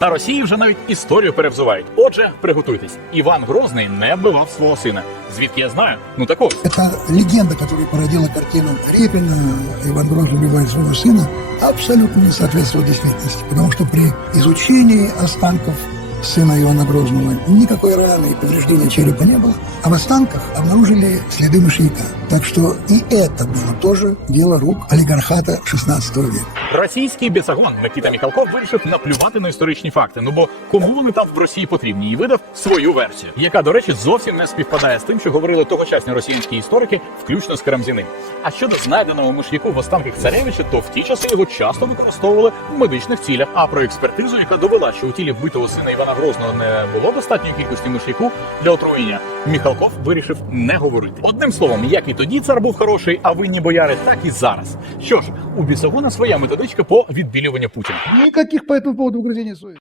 На Росії вже навіть історію перевзувають. Отже, приготуйтесь. Іван Грозний не вбивав свого сина. Звідки я знаю? Ну так ось. Это легенда, которая породила картину Репина, Иван Грозный убивает своего сына, абсолютно не соответствует действительности. Потому что при изучении останков сына Ивана Грозного никакой раны и повреждения черепа не было, а в останках обнаружили следы мышьяка. Так что и это было тоже дело рук олигархата 16 века. Російський бісагон Микита Міхалков вирішив наплювати на історичні факти. Ну бо кому вони там в Росії потрібні? І видав свою версію, яка, до речі, зовсім не співпадає з тим, що говорили тогочасні російські історики, включно з Карамзіним. А щодо знайденого миш'яку в останках царевича, то в ті часи його часто використовували в медичних цілях. А про експертизу, яка довела, що у тілі вбитого сина Івана Грозного не було достатньої кількості мишляку для отруєння, Міхалков вирішив не говорити. Одним словом, як і тоді цар був хороший, а винні бояри, так і зараз. Що ж, у Бісагуна своя методичка по відбілюванню Путіна. Ніяких по цьому поводу угрызений совести.